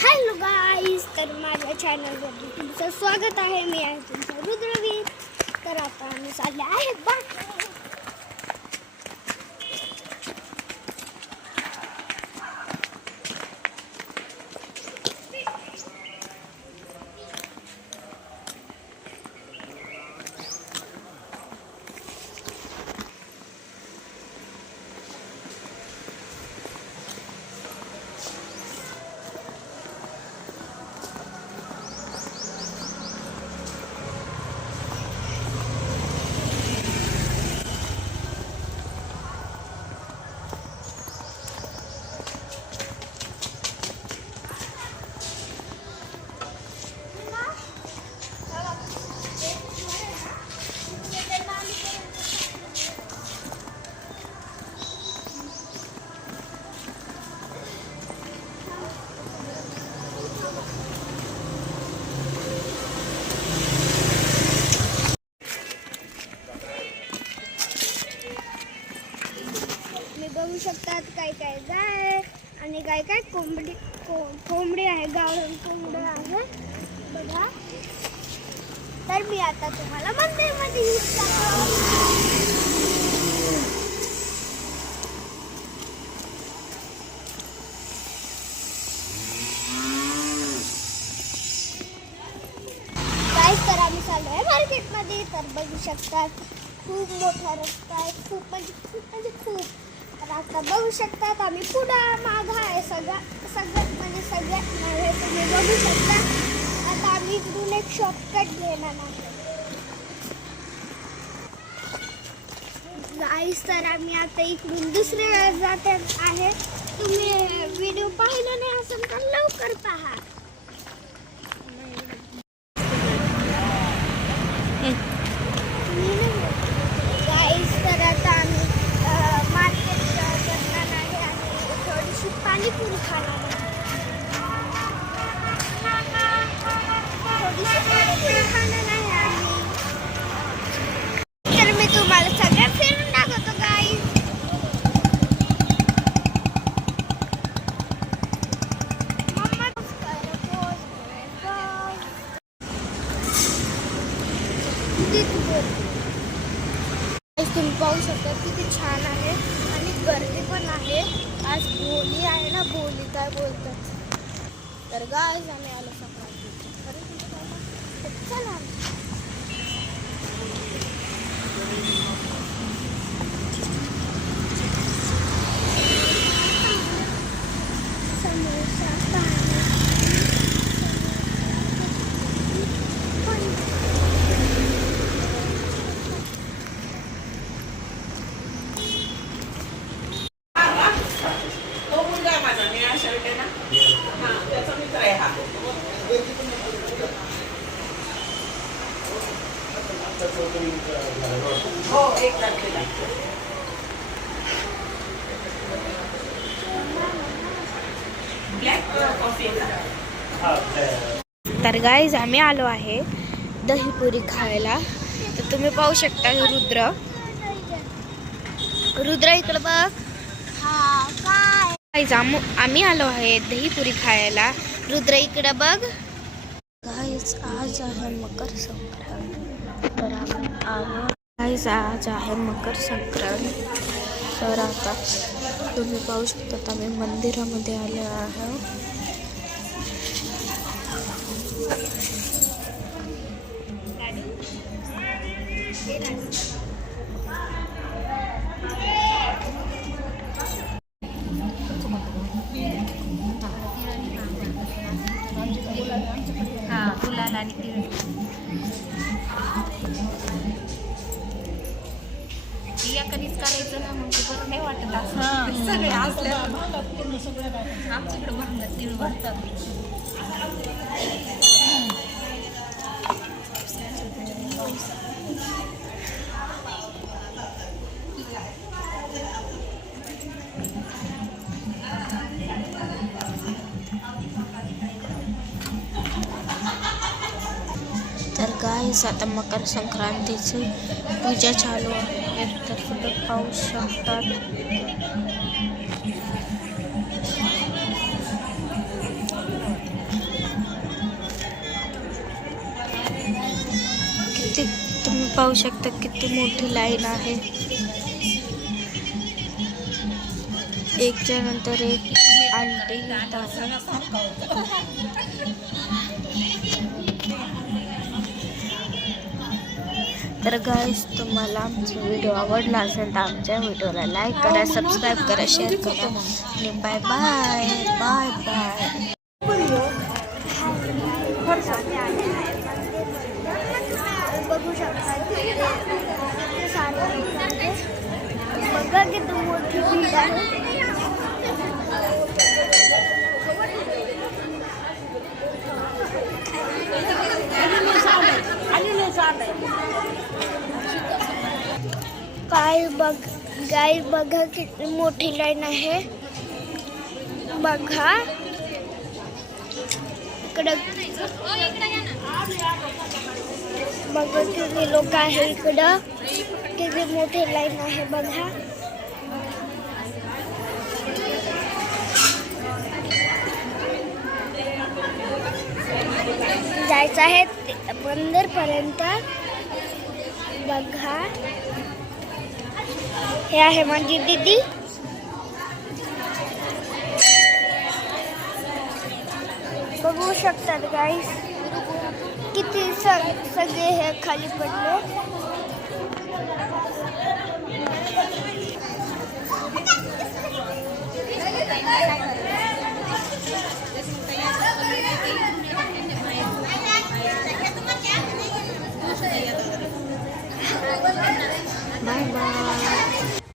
Hello guys, तर माझ्या चॅनलवरती तुमचं स्वागत आहे. मी आहे तुमचा रुद्रवीर. तर आता आम्ही चालले आहे बाहेर. बघू शकतात काय काय गाय आणि काय काय कोंबडी आहे. गावरान कोंबडी आहे बघा. तर मी आता तुम्हाला मंदिरमध्ये गाईस, तर आम्ही चाललो आहे मार्केटमध्ये. तर बघू शकतात खूप मोठा रस्ता आहे, खूप म्हणजे खूप. तर आता बघू शकतात आम्ही पुढं मागं आहे, सगळ्यात नव्हे. तुम्ही बघू शकता. आता आम्ही इकडून एक शॉर्टकट घेणार आहे गाईस. तर आम्ही आता इकडून दुसऱ्या जात आहे. तुम्ही व्हिडिओ पाहिला नाही असेल तर लवकर पहा. पाणीपुरी खाणार आहे आम्ही. तर मी तुम्हाला सगळं फिरून दाखवतो गाईस. तुम्ही पाहू शकता किती छान आहे आणि गर्दी पण आहे. आज बोली आहे ना, बोली काय बोलतात. तर गाईस आम्ही आलो सकाळी. चला समोसा तर गाईज आम्ही आलो आहे दहीपुरी खायला. तर तुम्ही पाहू शकता रुद्र इकडे बघ. गाईज आम्ही आलो आहे दहीपुरी खायला. रुद्र इकडे बघ. गाईज आज आहे मकर संक्रांत. तर आम्ही आलो. गाईज आज आहे मकर संक्रांत. तर आता तुम्ही पाहू शकता आम्ही मंदिरामध्ये आलो आहोत. कधीच करायचं ना, मग बरं नाही वाटत असं. सगळे असल्या आमच्याकडे भांगत तीळ भरतात. तर गाईस आता मकर संक्रांतीची पूजा चालू आहे. तर तुम्ही पाहू शकतात. पाहू शकता किती मोठी लाईन आहे. एकच्या नंतर एक आंटी येत आहे. तर गाईस, तुम्हाला आमचा व्हिडिओ आवडला असेल तर आमच्या व्हिडिओला लाईक करा, सबस्क्राईब करा, शेअर करा आणि बाय बाय बाय बाय. बघू शकता बघा किती मोठी भीड आहे. गाय बघा किती मोठी लाईन आहे. बघा इकडं बघा किती लोक आहे. इकडं किती मोठी लाईन आहे बघा. जायचं आहे मंदिरपर्यंत. बघा हे आहे माझी दीदी. बघू शकतात गाईस किती सगळे हे खाली पडले.